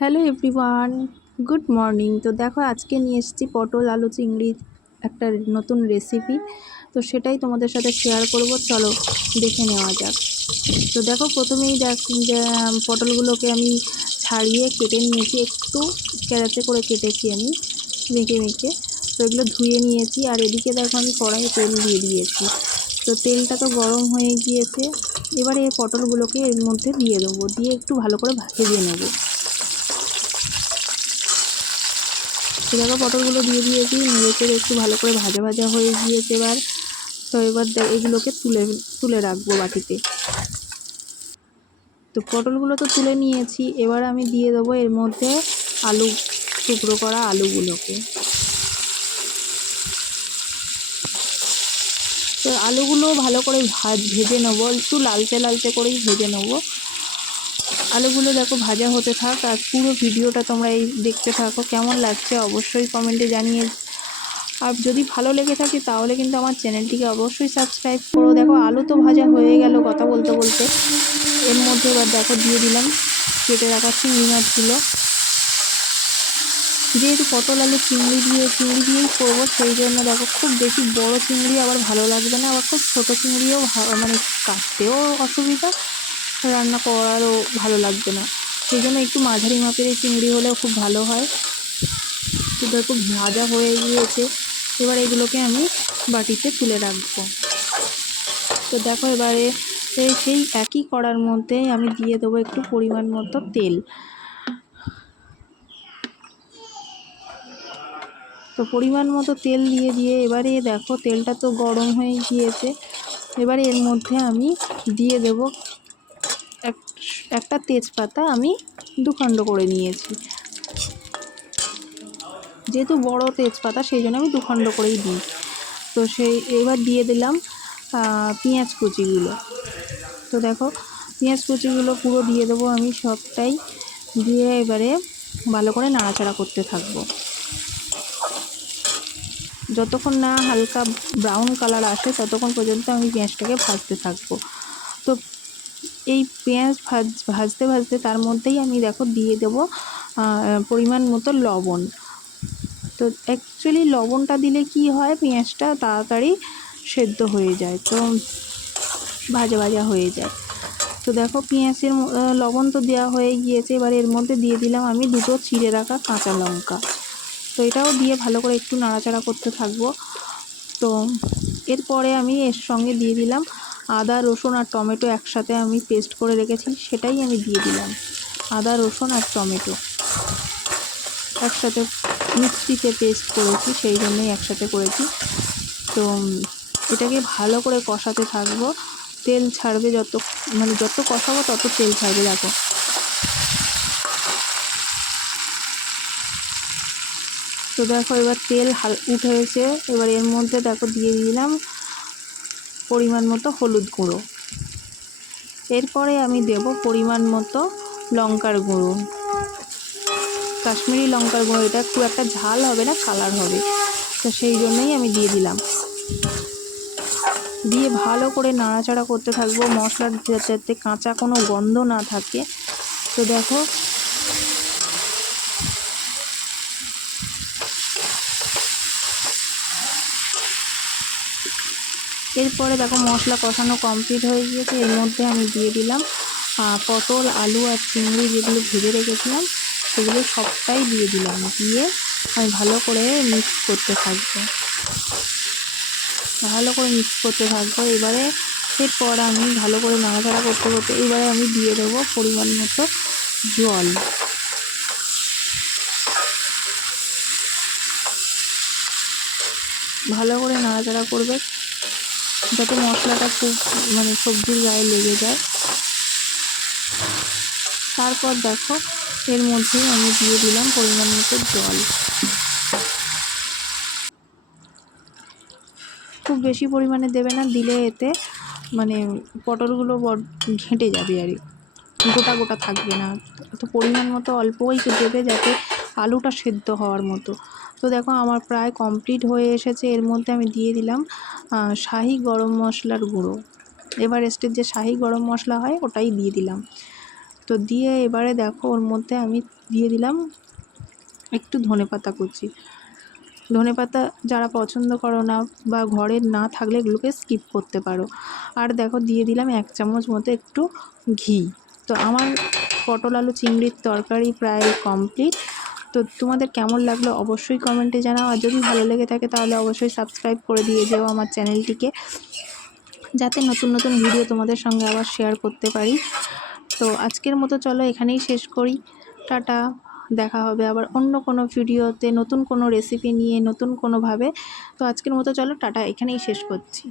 Hello everyone, good morning. তো দেখো আজকে নিয়ে এসেছি পটল আলু চিংড়ির একটা নতুন রেসিপি। তো সেটাই তোমাদের সাথে শেয়ার করব, চলো দেখে নেওয়া যাক। তো দেখো প্রথমেই যে পটলগুলোকে আমি ছাড়িয়ে কেটে নিয়েছি, একটু ক্যারাচে করে কেটেছি আমি মেখে মেখে। তো এগুলো ধুয়ে নিয়েছি, আর এদিকে দেখো আমি কড়াইয়ে তেল দিয়ে দিয়েছি। তো তেলটা তো গরম হয়ে গিয়েছে, এবারে এই পটলগুলোকে এর মধ্যে দিয়ে দেবো, দিয়ে একটু ভালো করে ভেজে নেবো। তো দেখো পটলগুলো দিয়ে দিয়েছি, নেড়ে চেড়ে একটু ভালো করে ভাজা ভাজা হয়ে গিয়েছে এবার। তো এবার এগুলোকে তুলে তুলে রাখবো বাটিতে। তো পটলগুলো তো তুলে নিয়েছি, এবার আমি দিয়ে দেবো এর মধ্যে আলু, টুকরো করা আলুগুলোকে। তো আলুগুলো ভালো করে ভেজে নেবো, একটু লালচে লালচে করেই ভেজে নেবো। আলুগুলো দেখো ভাজা হতে থাক, আর পুরো ভিডিওটা তোমরা এই দেখতে থাকো। কেমন লাগছে অবশ্যই কমেন্টে জানিয়ে। আর যদি ভালো লেগে থাকে তাহলে কিন্তু আমার চ্যানেলটিকে অবশ্যই সাবস্ক্রাইব করো। দেখো আলু তো ভাজা হয়ে গেল কথা বলতে বলতে। এর মধ্যে এবার দেখো দিয়ে দিলাম কেটে রাখা চিংড়ি মাছগুলো। যেহেতু পটল আলু চিংড়ি দিয়েই করবো, সেই জন্য দেখো খুব বেশি বড় চিংড়ি আবার ভালো লাগবে না, আবার খুব ছোটো চিংড়িও মানে কাটতেও অসুবিধা, রান্না করারও ভালো লাগবে না। সেই জন্য একটু মাঝারি মাপের এই চিংড়ি হলেও খুব ভালো হয়। তো দেখো ভাজা হয়ে গিয়েছে, এবার এগুলোকে আমি বাটিতে তুলে রাখবো। তো দেখো এবারে সেই একই কড়ার মধ্যে আমি দিয়ে দেবো একটু পরিমাণ মতো তেল। তো পরিমাণ মতো তেল দিয়ে এবারে দেখো তেলটা তো গরম হয়ে গিয়েছে, এবারে এর মধ্যে আমি দিয়ে দেবো একটা তেজপাতা আমি দুখণ্ড করে নিয়েছি। যেহেতু বড় তেজপাতা সেই জন্য আমি দুখণ্ড করেই দিই। তো এবার দিয়ে দিলাম পেঁয়াজ কুচিগুলো। তো দেখো পেঁয়াজ কুচিগুলো পুরো দিয়ে দেবো আমি সবটাই, দিয়ে এবারে ভালো করে নাড়াচাড়া করতে থাকবো যতক্ষণ না হালকা ব্রাউন কালার আসে, ততক্ষণ পর্যন্ত আমি পেঁয়াজটাকে ভাজতে থাকবো। তো এই পেঁয়াজ ভাজতে ভাজতে তার মধ্যেই আমি দেখো দিয়ে দেবো পরিমাণ মতো লবণ। তো অ্যাকচুয়ালি লবণটা দিলে কি হয়, পেঁয়াজটা তাড়াতাড়ি সেদ্ধ হয়ে যায়, তো ভাজা ভাজা হয়ে যায়। তো দেখো পেঁয়াজের লবণ তো দেওয়া হয়ে গিয়েছে, এবার এর মধ্যে দিয়ে দিলাম আমি দুটো চিড়ে রাখা কাঁচা লঙ্কা। তো এটাও দিয়ে ভালো করে একটু নাড়াচাড়া করতে থাকবো। তো এরপরে আমি এর সঙ্গে দিয়ে দিলাম আদা রসুন আর টমেটো একসাথে আমি পেস্ট করে রেখেছি, সেটাই আমি দিয়ে দিলাম। আদা রসুন আর টমেটো একসাথে মিক্সিতে পেস্ট করেছি, সেই জন্যই একসাথে করেছি। তো এটাকে ভালো করে কষাতে থাকবো, তেল ছাড়বে যত কষাবো তত তেল ছাড়বে। দেখো তো দেখো এবার তেল উঠে এসে, এবার এর মধ্যে দেখো দিয়ে দিলাম পরিমাণ মতো হলুদ গুঁড়ো। এরপরে আমি দেব পরিমাণ মতো লঙ্কার গুঁড়ো, কাশ্মীরি লঙ্কার গুঁড়ো। এটা খুব একটা ঝাল হবে না, কালার হবে, তো সেই জন্যই আমি দিয়ে দিলাম। দিয়ে ভালো করে নাড়াচাড়া করতে থাকবো, মশলার যাতে কাঁচা কোনো গন্ধ না থাকে। তো দেখো এরপরে দেখো মশলা কষানো কমপ্লিট হয়ে গিয়েছে, এর মধ্যে আমি দিয়ে দিলাম পটল আলু আর চিংড়ি যেগুলো ভেজে রেখেছিলাম, সেগুলো সবটাই দিয়ে দিলাম। দিয়ে আমি ভালো করে মিক্স করতে থাকবো, এবারে এরপর আমি ভালো করে নাড়াচাড়া করতে করতে এবারে আমি দিয়ে দেবো পরিমাণ মতো জল। ভালো করে নাড়াচাড়া করবে যাতে মশলাটা খুব সবজির গায়ে লেগে যায়। তারপর দেখো এর মধ্যেই আমি দিয়ে দিলাম পরিমাণ মতো জল। খুব বেশি পরিমাণে দেবে না, দিলে এতে পটলগুলো ঘেঁটে যাবে, আর গোটা গোটা থাকবে না। তো পরিমাণ মতো অল্পই দেবে যাতে আলুটা সেদ্ধ হওয়ার মতো। তো দেখো আমার প্রায় কমপ্লিট হয়ে এসেছে, এর মধ্যে আমি দিয়ে দিলাম শাহি গরম মশলার গুঁড়ো। এভারেস্টের যে শাহি গরম মশলা হয় ওটাই দিয়ে দিলাম। তো দিয়ে এবারে দেখো ওর মধ্যে আমি দিয়ে দিলাম একটু ধনেপাতা কুচি। ধনেপাতা যারা পছন্দ করো না বা ঘরের না থাকলে এগুলোকে স্কিপ করতে পারো। আর দেখো দিয়ে দিলাম 1 চামচ মতো একটু ঘি। তো আমার পটল আলু চিংড়ির তরকারি প্রায় কমপ্লিট। তো তোমাদের কেমন লাগলো অবশ্যই কমেন্টে জানাও। আর যদি ভালো লেগে থাকে তাহলে অবশ্যই সাবস্ক্রাইব করে দিয়ে যেও আমার চ্যানেলটিকে, যাতে নতুন নতুন ভিডিও তোমাদের সঙ্গে আবার শেয়ার করতে পারি। তো আজকের মতো চলো এখানেই শেষ করি। টাটা। দেখা হবে আবার অন্য কোনো ভিডিওতে, নতুন কোনো রেসিপি নিয়ে, নতুন কোনোভাবে। তো আজকের মতো চলো টাটা, এখানেই শেষ করছি।